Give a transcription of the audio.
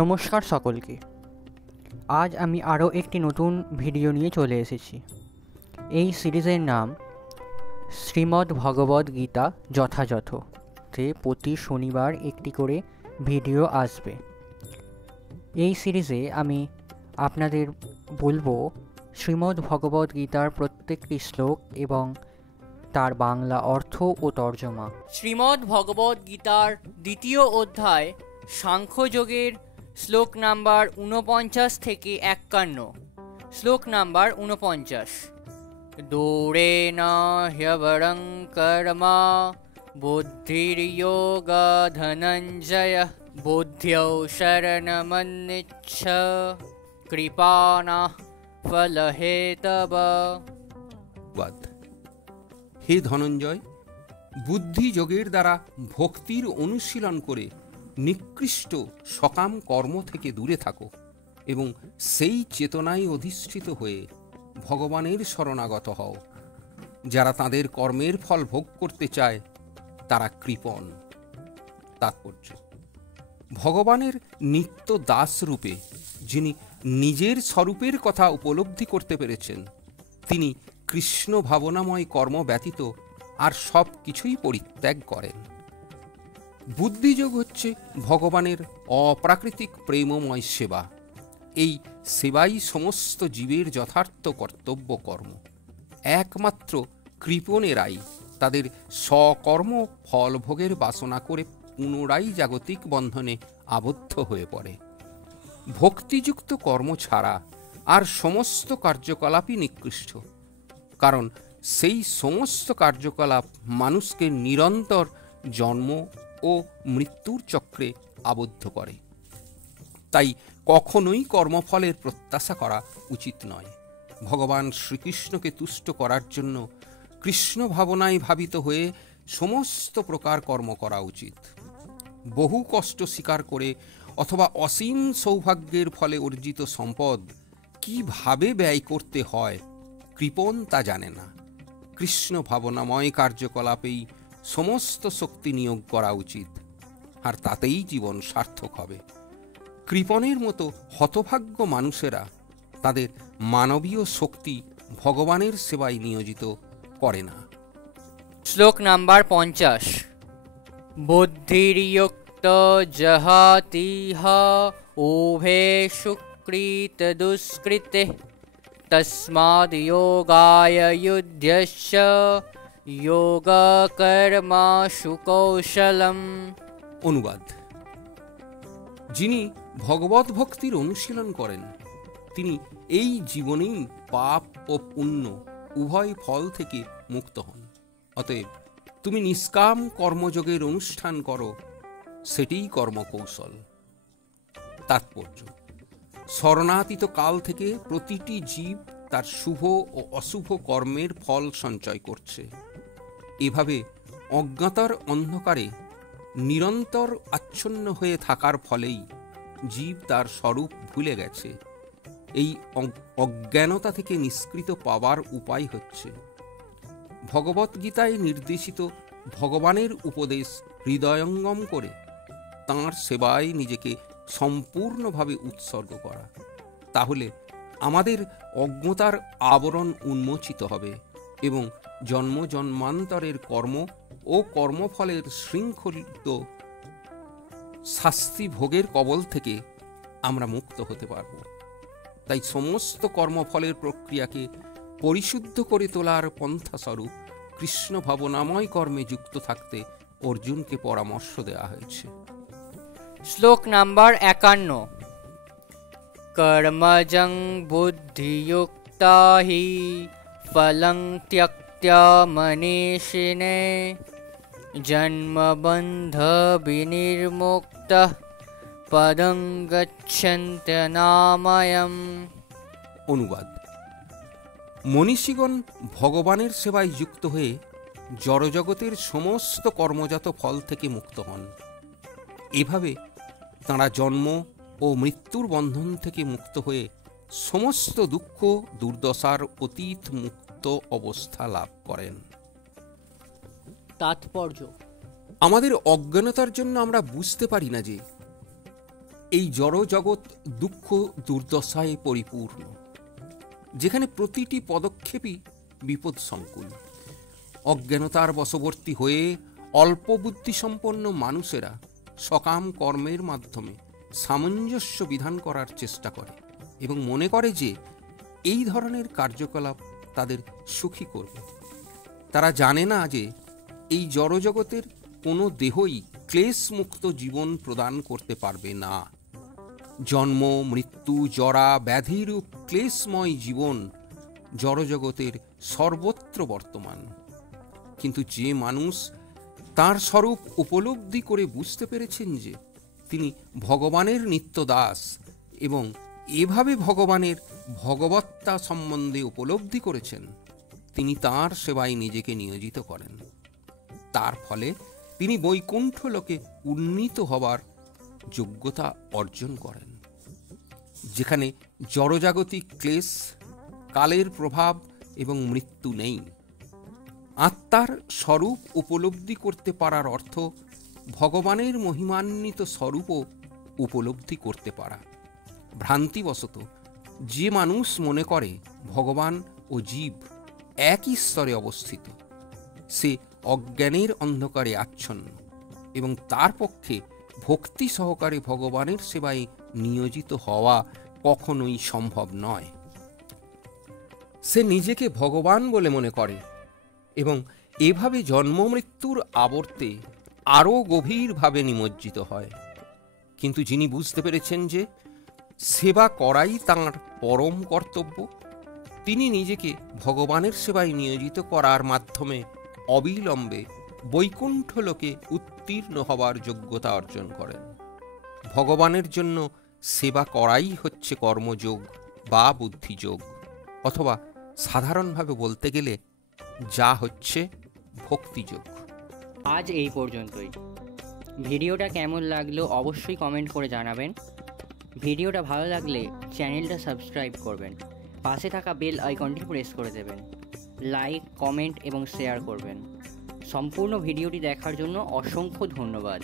নমস্কার সকলকে। আজ আমি আরও একটি নতুন ভিডিও নিয়ে চলে এসেছি। এই সিরিজের নাম শ্রীমদ্ ভগবদ্ গীতা যথাযথ, তে প্রতি শনিবার একটি করে ভিডিও আসবে। এই সিরিজে আমি আপনাদের বলবো শ্রীমদ্ ভগবদ্ গীতার প্রত্যেকটি শ্লোক এবং তার বাংলা অর্থ ও তর্জমা। শ্রীমদ্ ভগবদ্ গীতার দ্বিতীয় অধ্যায় সাংখ্যযোগের শ্লোক নাম্বার 49 থেকে 51। শ্লোক নাম্বার 49। দূরেন হ্যবরং কর্মা বুদ্ধির্যোগা ধনঞ্জয় বুদ্ধ্যৌ শরণমন্নিচ্ছ কৃপানা ফলহেতব। হে ধনঞ্জয়, বুদ্ধি যোগের দ্বারা ভক্তির অনুশীলন করে নিকৃষ্ট সকাম কর্ম থেকে দূরে থাকো এবং সেই চেতনায় অধিষ্ঠিত হয়ে ভগবানের শরণাগত হও। যারা তাদের কর্মের ফল ভোগ করতে চায় তারা কৃপণ। তাৎপর্য: ভগবানের নিত্য দাস রূপে যিনি নিজের স্বরূপের কথা উপলব্ধি করতে পেরেছেন, তিনি কৃষ্ণ ভাবনাময় কর্ম ব্যতীত আর সব কিছুই পরিত্যাগ করেন। বুদ্ধিযোগ হচ্ছে ভগবানের অপ্রাকৃতিক প্রেমময় সেবা। এই সেবাই সমস্ত জীবের যথার্থ কর্তব্য কর্ম। একমাত্র কৃপণেরাই তাদের স্বকর্ম ফল ভোগের বাসনা করে পুনরায় জাগতিক বন্ধনে আবদ্ধ হয়ে পড়ে। ভক্তিযুক্ত কর্ম ছাড়া আর সমস্ত কার্যকলাপই নিকৃষ্ট, কারণ সেই সমস্ত কার্যকলাপ মানুষকে নিরন্তর জন্ম ও মৃত্যুর চক্রে আবদ্ধ করে। তাই কখনোই কর্মফলের প্রত্যাশা করা উচিত নয়। ভগবান শ্রীকৃষ্ণকে তুষ্ট করার জন্য কৃষ্ণ ভাবনায় ভাবিত হয়ে সমস্ত প্রকার কর্ম করা উচিত। বহু কষ্ট স্বীকার করে অথবা অসীম সৌভাগ্যের ফলে অর্জিত সম্পদ কিভাবে ব্যয় করতে হয় কৃপণ তা জানে না। কৃষ্ণ ভাবনাময় কার্যকলাপেই সমস্ত শক্তি নিয়োগ করা উচিত, আর তাতেই জীবন সার্থক হবে। কৃপণের মতো হতভাগ্য মানুষেরা তাদের মানবীয় শক্তি ভগবানের সেবায় নিয়োজিত করে না। শ্লোক নাম্বার 50। বুদ্ধির্যুক্ত জহাতিহ উভে সুকৃত দুষ্কৃতে তস্মাদ যোগায় যুধ্যস্য যোগ কর্মসু কৌশলম। অনুবাদ: যিনি ভগবত ভক্তির অনুশীলন করেন তিনি এই জীবনেই পাপ ও পুণ্য উভয় ফল থেকে মুক্ত হন। অতএব তুমি নিষ্কাম কর্মযোগের অনুষ্ঠান করো, সেটিই কর্মকৌশল। তাৎপর্য: শরণাতীত কাল থেকে প্রতিটি জীব তার শুভ ও অশুভ কর্মের ফল সঞ্চয় করছে। এভাবে অজ্ঞতার অন্ধকারে নিরন্তর আচ্ছন্ন হয়ে থাকার ফলেই জীব তার স্বরূপ ভুলে গেছে। এই অজ্ঞানতা থেকে নিষ্কৃত পাওয়ার উপায় হচ্ছে ভগবদ্গীতায় নির্দেশিত ভগবানের উপদেশ হৃদয়ঙ্গম করে তাঁর সেবায় নিজেকে সম্পূর্ণভাবে উৎসর্গ করা। তাহলে আমাদের অজ্ঞতার আবরণ উন্মোচিত হবে এবং জন্ম জন্মান্তরের কর্ম ও কর্মফলের শৃঙ্খলিত শাস্তি ভোগের কবল থেকে আমরা মুক্ত হতে পারব। তাই সমস্ত কর্মফলের প্রক্রিয়াকে পরিশুদ্ধ করে তোলার পন্থাস্বরূপ কৃষ্ণ ভাবনাময় কর্মে যুক্ত থাকতে অর্জুনকে পরামর্শ দেওয়া হয়েছে। শ্লোক নাম্বার 51। কর্মজং বুদ্ধিযুক্তা হি ফলং ত্যক্ত্বা মনীষিণে জন্মবন্ধ বিনির্মুক্তঃ পদং গচ্ছন্ত্যনাময়ম। অনুবাদ: মনীষীগণ ভগবানের সেবায় যুক্ত হয়ে জড়জগতের সমস্ত কর্মজাত ফল থেকে মুক্ত হন। এভাবে তাঁরা জন্ম ও মৃত্যুর বন্ধন থেকে মুক্ত হয়ে সমস্ত দুঃখ দুর্দশার অতীত মুক্ত অবস্থা লাভ করেন। তাৎপর্য: আমাদের অজ্ঞানতার জন্য আমরা বুঝতে পারি না যে এই জড়জগৎ দুঃখ দুর্দশায় পরিপূর্ণ, যেখানে প্রতিটি পদক্ষেপই বিপদসংকুল। অজ্ঞানতার বশবর্তী হয়ে অল্প বুদ্ধিসম্পন্ন মানুষেরা সকাম কর্মের মাধ্যমে সামঞ্জস্য বিধান করার চেষ্টা করে এবং মনে করে যে এই ধরনের কার্যকলাপ তাদের সুখী করবে। তারা জানে না যে এই জড়জগতের কোনো দেহই ক্লেশমুক্ত জীবন প্রদান করতে পারবে না। জন্ম, মৃত্যু, জরা, ব্যাধিরূপ ক্লেশময় জীবন জড়জগতের সর্বত্র বর্তমান। কিন্তু যে মানুষ তার স্বরূপ উপলব্ধি করে বুঝতে পেরেছেন যে তিনি ভগবানের নিত্য দাস এবং এভাবে ভগবানের ভগবত্তা সম্বন্ধে উপলব্ধি করেছেন, তিনি তাঁর সেবায় নিজেকে নিয়োজিত করেন। তার ফলে তিনি বৈকুণ্ঠ লোকে উন্নীত হবার যোগ্যতা অর্জন করেন, যেখানে জড়জাগতিক ক্লেশ, কালের প্রভাব এবং মৃত্যু নেই। আত্মার স্বরূপ উপলব্ধি করতে পারার অর্থ ভগবানের মহিমান্বিত স্বরূপও উপলব্ধি করতে পারা। ভ্রান্তিবশত যে মানুষ মনে করে ভগবান ও জীব একই স্তরে অবস্থিত, সে অজ্ঞানের অন্ধকারে আচ্ছন্ন এবং তার পক্ষে ভক্তি সহকারে ভগবানের সেবায় নিয়োজিত হওয়া কখনোই সম্ভব নয়। সে নিজেকে ভগবান বলে মনে করে এবং এভাবে জন্ম মৃত্যুর আবর্তে আরও গভীরভাবে নিমজ্জিত হয়। কিন্তু যিনি বুঝতে পেরেছেন যে সেবা করাই তাঁর পরম কর্তব্য, তিনি নিজেকে ভগবানের সেবায় নিয়োজিত করার মাধ্যমে অবিলম্বে বৈকুণ্ঠ লোকে উত্তীর্ণ হবার যোগ্যতা অর্জন করেন। ভগবানের জন্য সেবা করাই হচ্ছে কর্মযোগ বা বুদ্ধিযোগ, অথবা সাধারণভাবে বলতে গেলে যা হচ্ছে ভক্তিযোগ। আজ এই পর্যন্তই। ভিডিওটা কেমন লাগলো অবশ্যই কমেন্ট করে জানাবেন। ভিডিওটা ভালো লাগলে চ্যানেলটা সাবস্ক্রাইব করবেন, পাশে থাকা বেল আইকনটি প্রেস করে দেবেন, লাইক, কমেন্ট এবং শেয়ার করবেন। সম্পূর্ণ ভিডিওটি দেখার জন্য অসংখ্য ধন্যবাদ।